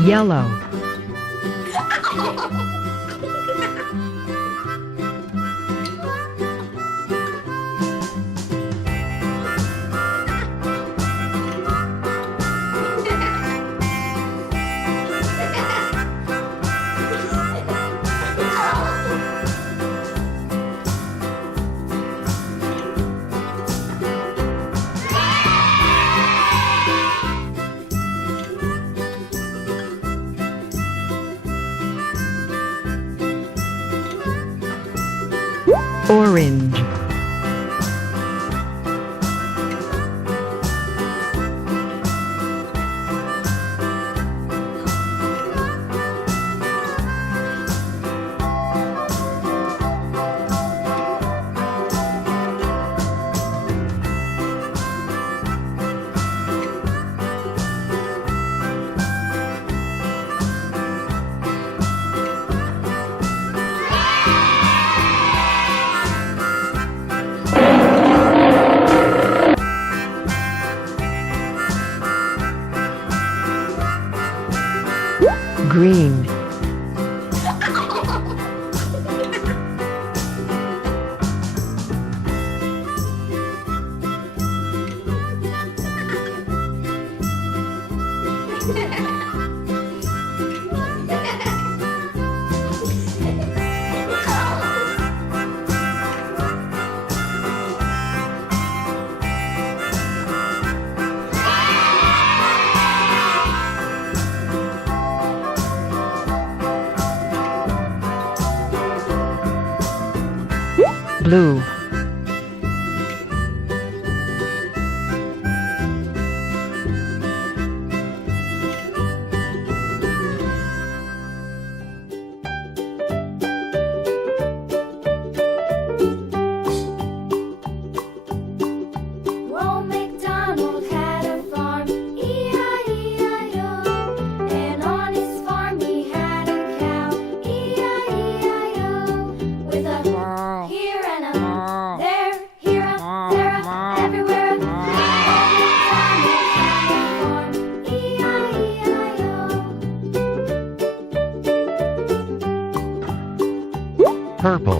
Yellow. Orange. Green. Blue. Old MacDonald had a farm, E-I-E-I-O. And on his farm he had a cow, E-I-E-I-O. With a here and a there, here a, there a, everywhere a. Old MacDonald had a farm, E-I-E-I-O. Purple.